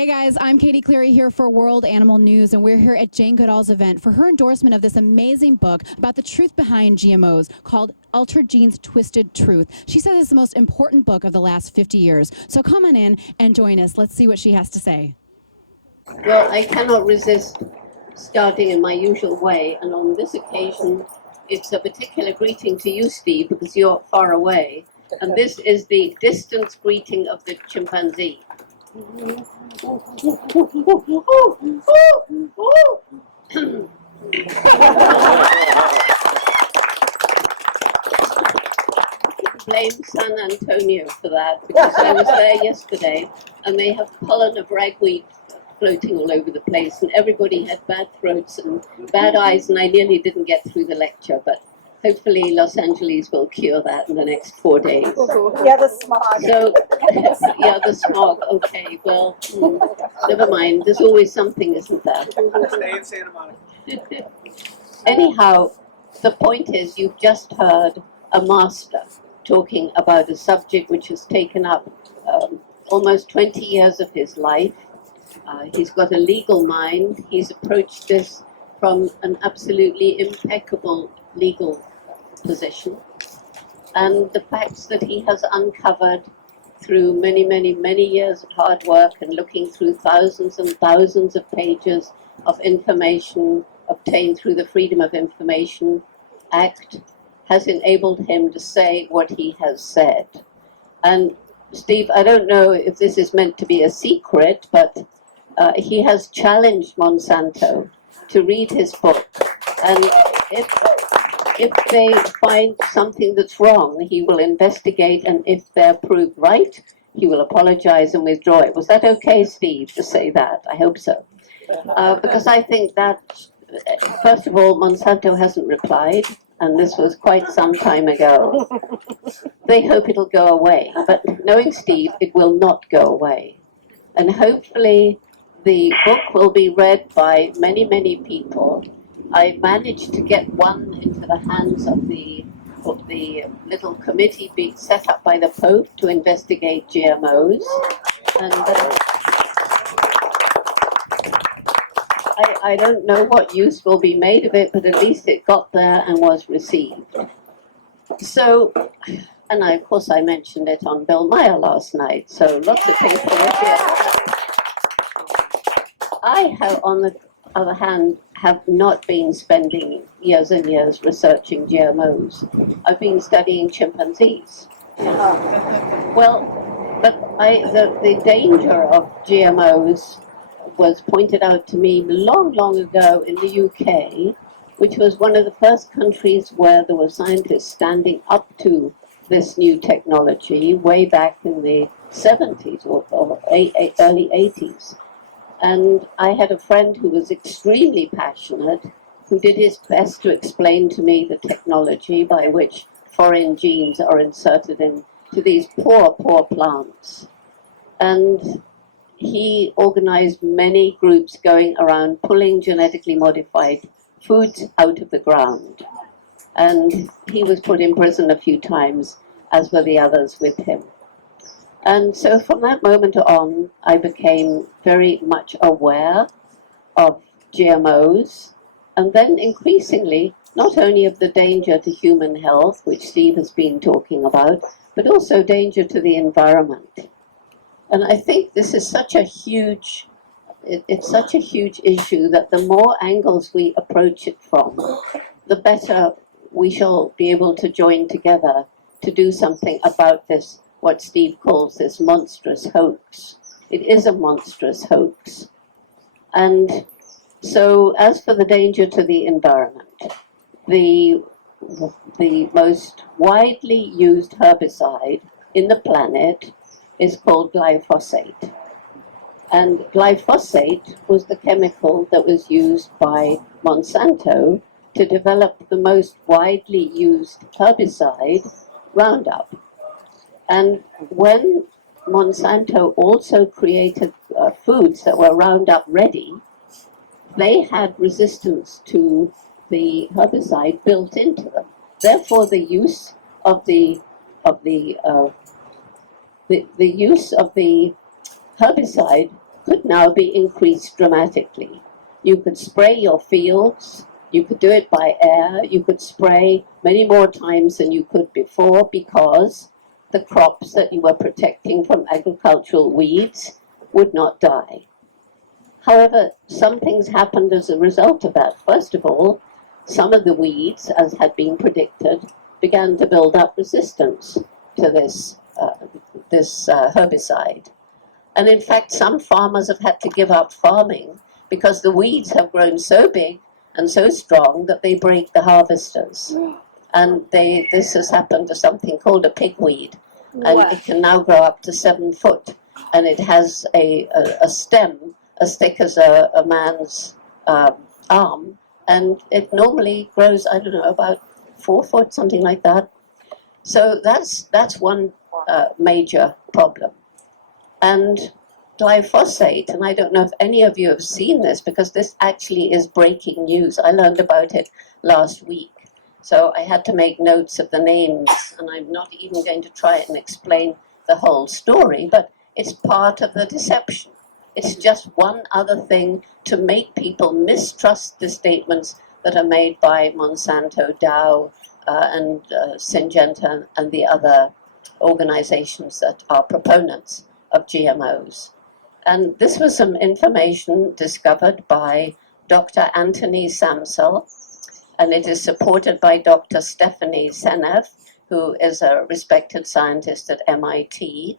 Hey guys, I'm Katie Cleary here for World Animal News, and we're here at Jane Goodall's event for her endorsement of this amazing book about the truth behind GMOs called Altered Genes, Twisted Truth. She says it's the most important book of the last 50 years. So come on in and join us. Let's see what she has to say. Well, I cannot resist starting in my usual way, and on this occasion, it's a particular greeting to you, Steve, because you're far away. And this is the distance greeting of the chimpanzee. Blame San Antonio for that, because I was there yesterday and they have pollen of ragweed floating all over the place, and everybody had bad throats and bad eyes, and I nearly didn't get through the lecture, but hopefully Los Angeles will cure that in the next 4 days. Yeah, the smog. So, yeah, the smog, okay, well, never mind, there's always something, isn't there? Stay in Santa Monica. Anyhow, the point is, you've just heard a master talking about a subject which has taken up almost 20 years of his life. He's got a legal mind. He's approached this from an absolutely impeccable legal position. And the facts that he has uncovered through many, many, many years of hard work and looking through thousands and thousands of pages of information obtained through the Freedom of Information Act has enabled him to say what he has said. And Steve, I don't know if this is meant to be a secret, but he has challenged Monsanto to read his book. And if they find something that's wrong, he will investigate, and if they're proved right, he will apologize and withdraw it. Was that okay, Steve, to say that? I hope so. Because I think that, first of all, Monsanto hasn't replied, and this was quite some time ago. They hope it'll go away, but knowing Steve, it will not go away. And hopefully the book will be read by many, many people. I managed to get one into the hands of the little committee being set up by the Pope to investigate GMOs. And I don't know what use will be made of it, but at least it got there and was received. So, and of course I mentioned it on Bill Maher last night, so lots of people were here. I have, on the other hand, have not been spending years and years researching GMOs. I've been studying chimpanzees. Well, but the danger of GMOs was pointed out to me long, long ago in the UK, which was one of the first countries where there were scientists standing up to this new technology way back in the 70s or early 80s. And I had a friend who was extremely passionate, who did his best to explain to me the technology by which foreign genes are inserted into these poor, poor plants. And he organized many groups going around pulling genetically modified foods out of the ground. And he was put in prison a few times, as were the others with him. And so from that moment on, I became very much aware of GMOs, and then increasingly, not only of the danger to human health, which Steve has been talking about, but also danger to the environment. And I think this is such a huge, it's such a huge issue that the more angles we approach it from, the better we shall be able to join together to do something about this, what Steve calls this monstrous hoax. It is a monstrous hoax. And so as for the danger to the environment, the most widely used herbicide in the planet is called glyphosate. And glyphosate was the chemical that was used by Monsanto to develop the most widely used herbicide, Roundup. And when Monsanto also created foods that were Roundup ready, they had resistance to the herbicide built into them. Therefore, the use of the use of the herbicide could now be increased dramatically. You could spray your fields, you could do it by air, you could spray many more times than you could before because the crops that you were protecting from agricultural weeds would not die. However, some things happened as a result of that. First of all, some of the weeds, as had been predicted, began to build up resistance to this herbicide. And in fact, some farmers have had to give up farming because the weeds have grown so big and so strong that they break the harvesters. And this has happened to something called a pigweed. And it can now grow up to 7 foot. And it has a stem as thick as a man's arm. And it normally grows, I don't know, about 4 foot, something like that. So that's one major problem. And glyphosate, and I don't know if any of you have seen this because this actually is breaking news. I learned about it last week. So I had to make notes of the names, and I'm not even going to try and explain the whole story, but it's part of the deception. It's just one other thing to make people mistrust the statements that are made by Monsanto, Dow, and Syngenta and the other organizations that are proponents of GMOs. And this was some information discovered by Dr. Anthony Samsel, and it is supported by Dr. Stephanie Senev, who is a respected scientist at MIT.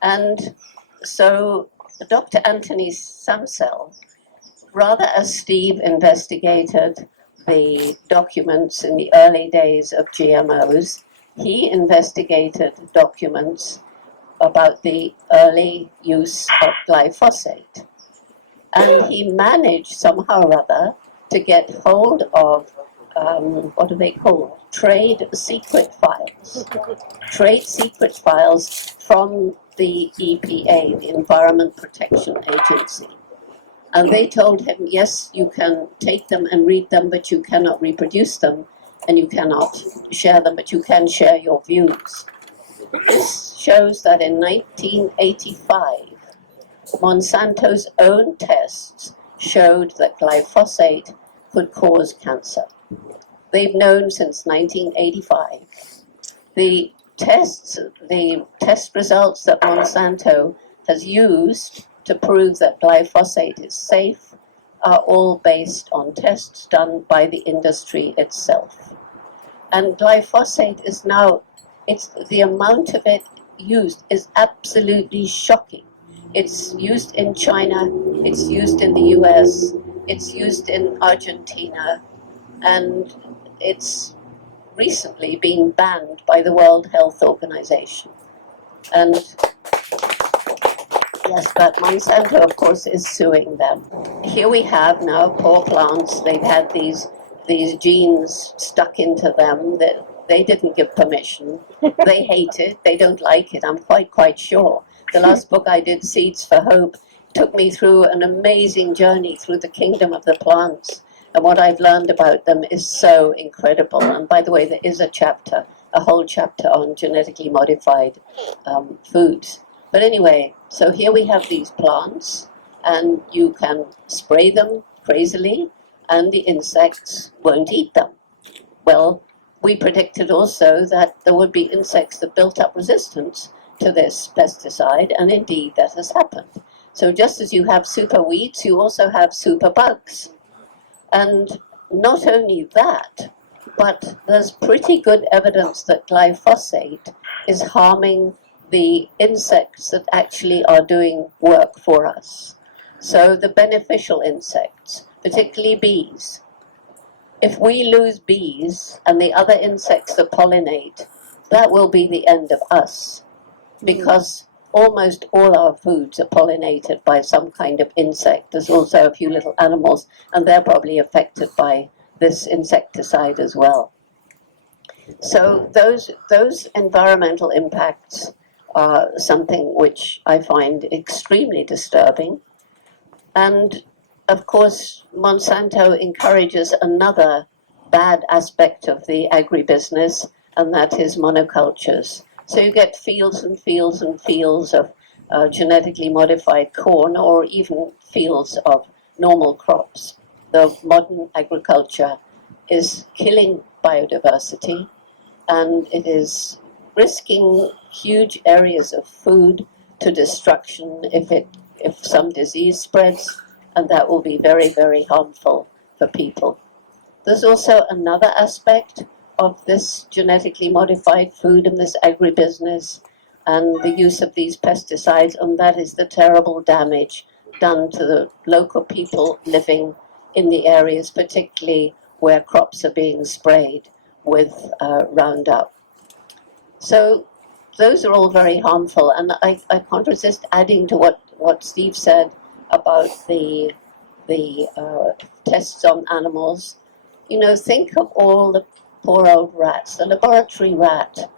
And so Dr. Anthony Samsel, rather as Steve investigated the documents in the early days of GMOs, he investigated documents about the early use of glyphosate. And he managed somehow or other to get hold of, what are they called? Trade secret files. Trade secret files from the EPA, the Environment Protection Agency. And they told him, yes, you can take them and read them, but you cannot reproduce them, and you cannot share them, but you can share your views. This shows that in 1985, Monsanto's own tests showed that glyphosate could cause cancer. They've known since 1985. The test results that Monsanto has used to prove that glyphosate is safe are all based on tests done by the industry itself. And glyphosate is now, the amount of it used is absolutely shocking. It's used in China, it's used in the US, it's used in Argentina, and it's recently been banned by the World Health Organization. And yes, but Monsanto, of course, is suing them. Here we have now poor plants. They've had these genes stuck into them that they didn't give permission. They hate it. They don't like it. I'm quite sure. The last book I did, Seeds for Hope, took me through an amazing journey through the kingdom of the plants. And what I've learned about them is so incredible. And by the way, there is a whole chapter on genetically modified foods. But anyway, so here we have these plants, and you can spray them crazily, and the insects won't eat them. Well, we predicted also that there would be insects that built up resistance to this pesticide, and indeed that has happened. So just as you have super weeds, you also have super bugs. And not only that, but there's pretty good evidence that glyphosate is harming the insects that actually are doing work for us. So the beneficial insects, particularly bees. If we lose bees and the other insects that pollinate, that will be the end of us, because almost all our foods are pollinated by some kind of insect. There's also a few little animals, and they're probably affected by this insecticide as well. So those environmental impacts are something which I find extremely disturbing. And of course, Monsanto encourages another bad aspect of the agribusiness, and that is monocultures. So you get fields and fields and fields of genetically modified corn or even fields of normal crops. The modern agriculture is killing biodiversity, and it is risking huge areas of food to destruction if some disease spreads, and that will be very, very harmful for people. There's also another aspect of this genetically modified food and this agribusiness and the use of these pesticides, and that is the terrible damage done to the local people living in the areas, particularly where crops are being sprayed with Roundup. So those are all very harmful, and I can't resist adding to what Steve said about the tests on animals. You know, think of all the poor old rats, the laboratory rat.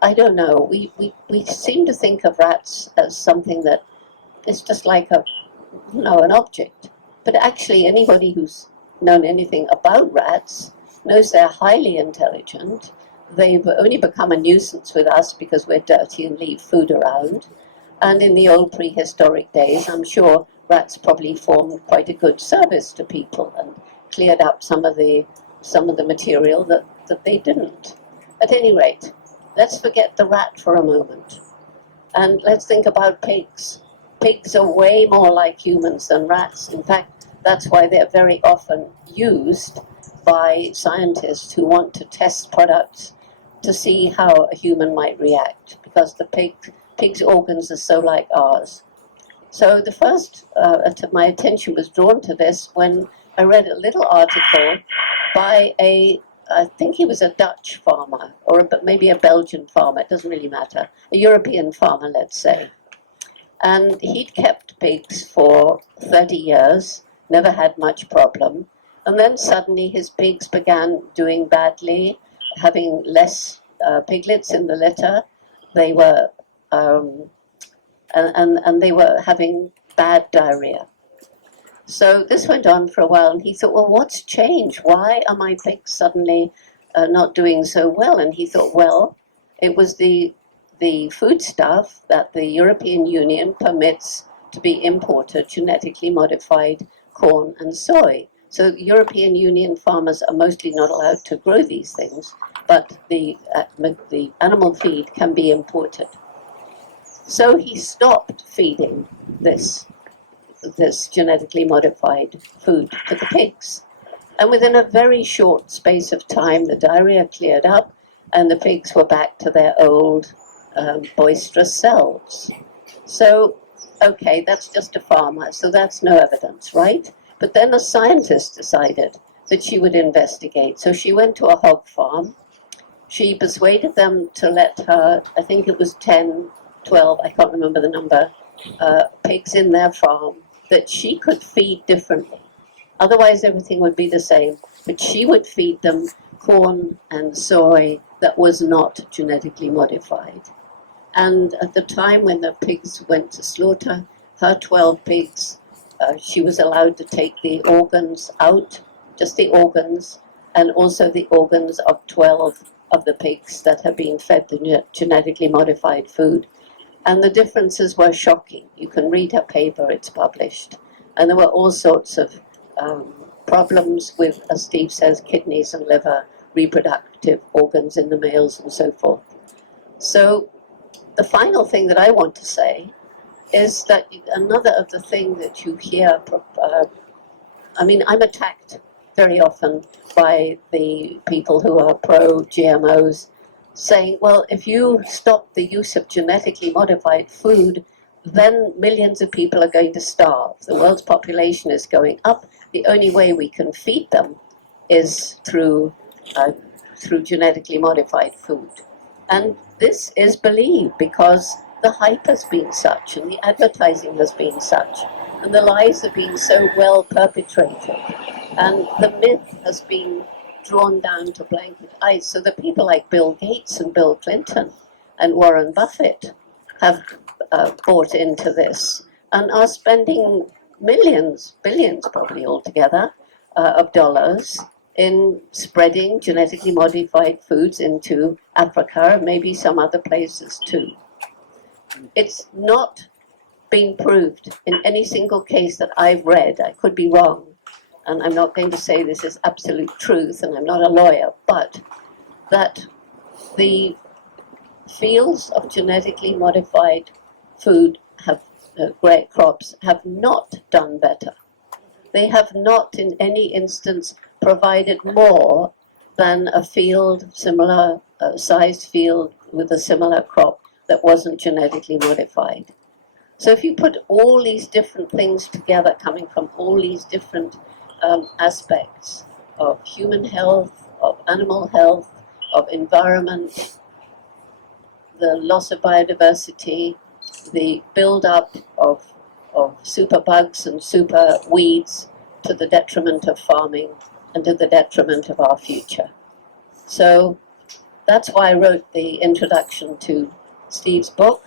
I don't know, we seem to think of rats as something that is just like an object. But actually anybody who's known anything about rats knows they're highly intelligent. They've only become a nuisance with us because we're dirty and leave food around. And in the old prehistoric days, I'm sure rats probably formed quite a good service to people and cleared up some of the material that they didn't. At any rate, let's forget the rat for a moment. And let's think about pigs. Pigs are way more like humans than rats. In fact, that's why they're very often used by scientists who want to test products to see how a human might react, because the pig's organs are so like ours. So the first, my attention was drawn to this when I read a little article by I think he was a Dutch farmer, or maybe a Belgian farmer, it doesn't really matter, a European farmer, let's say. And he'd kept pigs for 30 years, never had much problem. And then suddenly his pigs began doing badly, having less piglets in the litter. They were, and they were having bad diarrhea. So this went on for a while, and he thought, well, what's changed? Why are my pigs suddenly not doing so well? And he thought, well, it was the foodstuff that the European Union permits to be imported, genetically modified corn and soy. So the European Union farmers are mostly not allowed to grow these things, but the animal feed can be imported. So he stopped feeding this genetically modified food to the pigs. And within a very short space of time, the diarrhea cleared up and the pigs were back to their old boisterous selves. So, okay, that's just a farmer, so that's no evidence, right? But then a scientist decided that she would investigate. So she went to a hog farm. She persuaded them to let her, I think it was 10, 12, I can't remember the number, pigs in their farm that she could feed differently. Otherwise, everything would be the same. But she would feed them corn and soy that was not genetically modified. And at the time when the pigs went to slaughter, her 12 pigs, she was allowed to take the organs out, just the organs, and also the organs of 12 of the pigs that had been fed the genetically modified food. And the differences were shocking. You can read her paper, it's published. And there were all sorts of problems with, as Steve says, kidneys and liver, reproductive organs in the males and so forth. So the final thing that I want to say is that another of the things that you hear, I'm attacked very often by the people who are pro-GMOs, saying, well, if you stop the use of genetically modified food, then millions of people are going to starve. The world's population is going up. The only way we can feed them is through genetically modified food. And this is believed because the hype has been such, and the advertising has been such, and the lies have been so well perpetrated, and the myth has been drawn down to blanket ice, so that people like Bill Gates and Bill Clinton and Warren Buffett have bought into this and are spending millions, billions probably altogether, of dollars in spreading genetically modified foods into Africa and maybe some other places too. It's not been proved in any single case that I've read. I could be wrong, and I'm not going to say this is absolute truth, and I'm not a lawyer, but that the fields of genetically modified food have great crops have not done better. They have not in any instance provided more than a field, similar sized field with a similar crop that wasn't genetically modified. So if you put all these different things together, coming from all these different aspects of human health, of animal health, of environment, the loss of biodiversity, the build-up of superbugs and super weeds to the detriment of farming and to the detriment of our future. So that's why I wrote the introduction to Steve's book,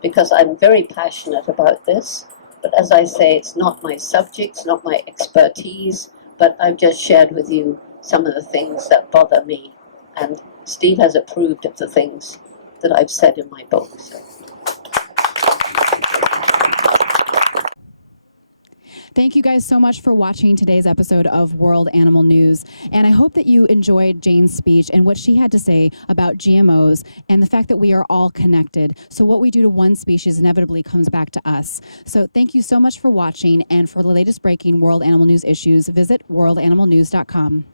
because I'm very passionate about this. But as I say, it's not my subject, it's not my expertise, but I've just shared with you some of the things that bother me. And Steve has approved of the things that I've said in my book. So. Thank you guys so much for watching today's episode of World Animal News. And I hope that you enjoyed Jane's speech and what she had to say about GMOs and the fact that we are all connected. So what we do to one species inevitably comes back to us. So thank you so much for watching. And for the latest breaking World Animal News issues, visit worldanimalnews.com.